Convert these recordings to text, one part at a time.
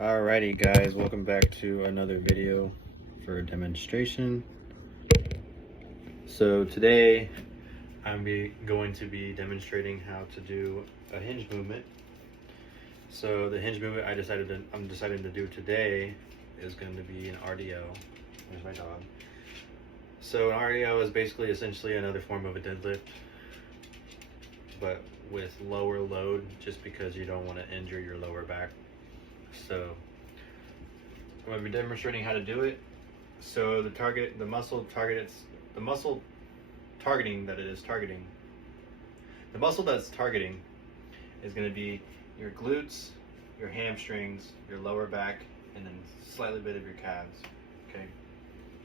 Alrighty guys, welcome back to another video for a demonstration. So today I'm going to be demonstrating how to do a hinge movement. So the hinge movement I'm deciding to do today is going to be an RDL. There's my dog. So an RDL is basically essentially another form of a deadlift, but with lower load, just because you don't want to injure your lower back. So I'm going to be demonstrating how to do it. So the muscle targeting that it is targeting, the muscle that's targeting is going to be your glutes, your hamstrings, your lower back, and then slightly bit of your calves. Okay.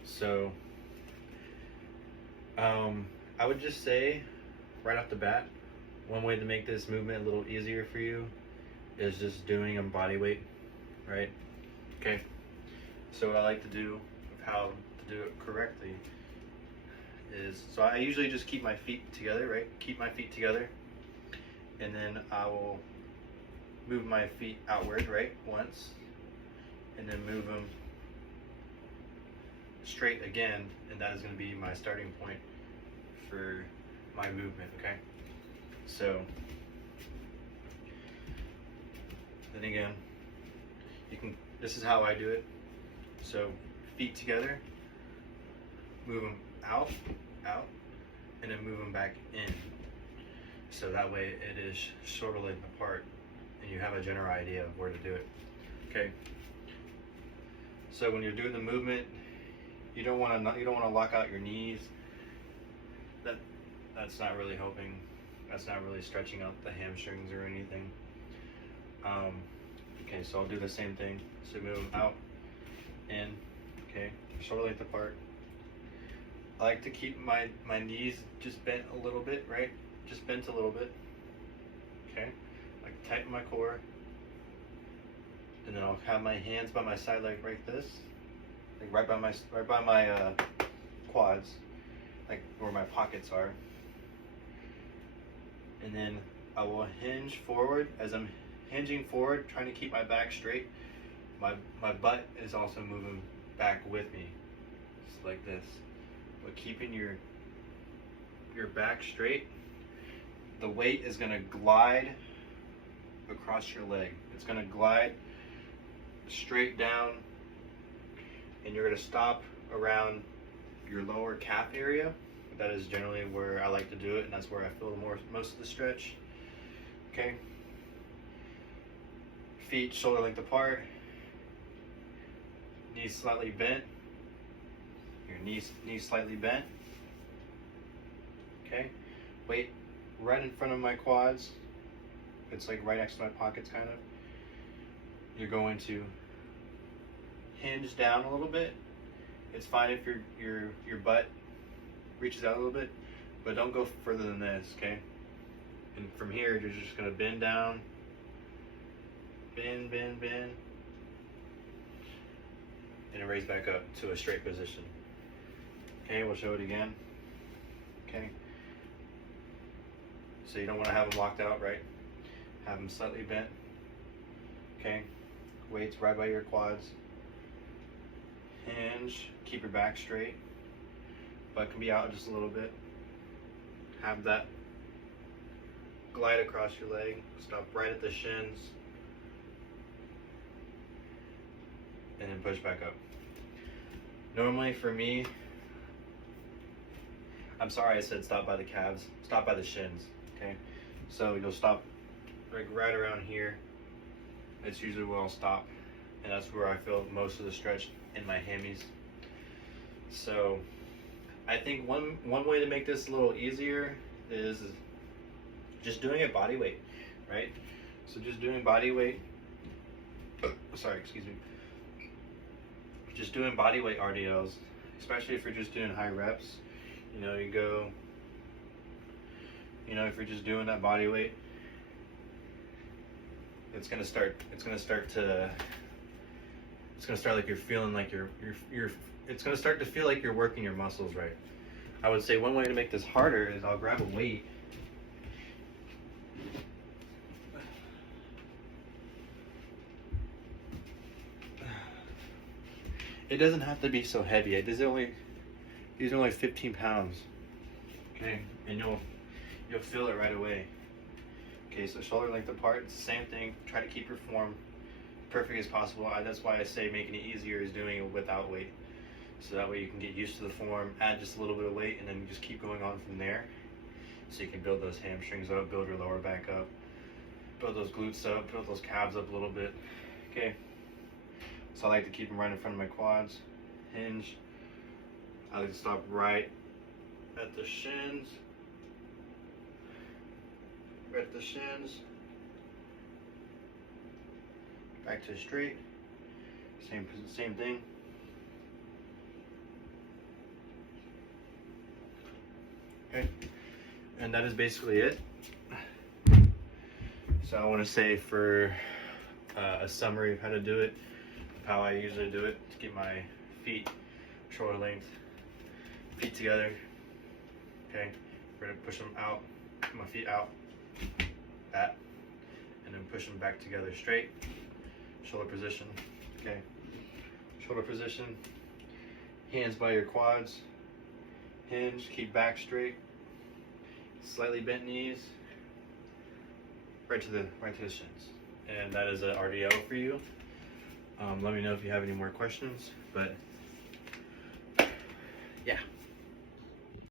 So I would just say right off the bat, one way to make this movement a little easier for you is just doing a body weight, right? Okay. So what I like to do, how to do it correctly, is, so I usually just keep my feet together, right? Keep my feet together, and then I will move my feet outward, right? Once, and then move them straight again, and that is going to be my starting point for my movement, okay? So, then again, this is how I do it. So, feet together, move them out, and then move them back in. So that way it is shoulder length apart, and you have a general idea of where to do it. Okay. So when you're doing the movement, you don't want to lock out your knees. That's not really helping. That's not really stretching out the hamstrings or anything. Okay, so I'll do the same thing. So move them out, in. Okay, shoulder length apart. I like to keep my knees just bent a little bit, right? Just bent a little bit. Okay, I like to tighten my core, and then I'll have my hands by my side like this, like right by my quads, like where my pockets are. And then I will hinge forward. As I'm hinging forward, trying to keep my back straight, my butt is also moving back with me, just like this. But keeping your back straight, the weight is going to glide across your leg. It's going to glide straight down, and you're going to stop around your lower calf area. That is generally where I like to do it, and that's where I feel most of the stretch. Okay. Feet shoulder length apart, knees slightly bent. Your knees slightly bent. Okay. Weight right in front of my quads. It's like right next to my pockets, kind of. You're going to hinge down a little bit. It's fine if your butt reaches out a little bit, but don't go further than this, okay? And from here, you're just gonna bend down, bend, and then raise back up to a straight position. Okay, we'll show it again. Okay. So you don't want to have them locked out, right? Have them slightly bent. Okay. Weights right by your quads. Hinge. Keep your back straight. Butt can be out just a little bit. Have that glide across your leg. Stop right at the shins. And then push back up. Normally for me, I'm sorry I said stop by the calves, stop by the shins, okay? So you'll stop like right around here. It's usually where I'll stop, and that's where I feel most of the stretch in my hammies. So I think one way to make this a little easier is just doing it body weight, right? So just doing body weight, just doing body weight RDLs, especially if you're just doing high reps. You know, if you're just doing that body weight, it's gonna start like you're feeling like it's gonna start to feel like you're working your muscles, right? I would say one way to make this harder is I'll grab a weight it doesn't have to be so heavy. These are only 15 pounds. Okay, and you'll feel it right away. Okay, so shoulder length apart, it's the same thing. Try to keep your form perfect as possible. That's why I say making it easier is doing it without weight. So that way you can get used to the form, add just a little bit of weight, and then you just keep going on from there. So you can build those hamstrings up, build your lower back up, build those glutes up, build those calves up a little bit. Okay. So I like to keep them right in front of my quads. Hinge. I like to stop right at the shins. Right at the shins. Back to straight. Same thing. Okay. And that is basically it. So I want to say for a summary of how to do it, how I usually do it to keep my feet shoulder length, feet together. Okay, we're gonna push them out, put my feet out, that, and then push them back together straight. Shoulder position. Okay, shoulder position. Hands by your quads. Hinge. Keep back straight. Slightly bent knees. Right to the shins. And that is a RDL for you. Let me know if you have any more questions, but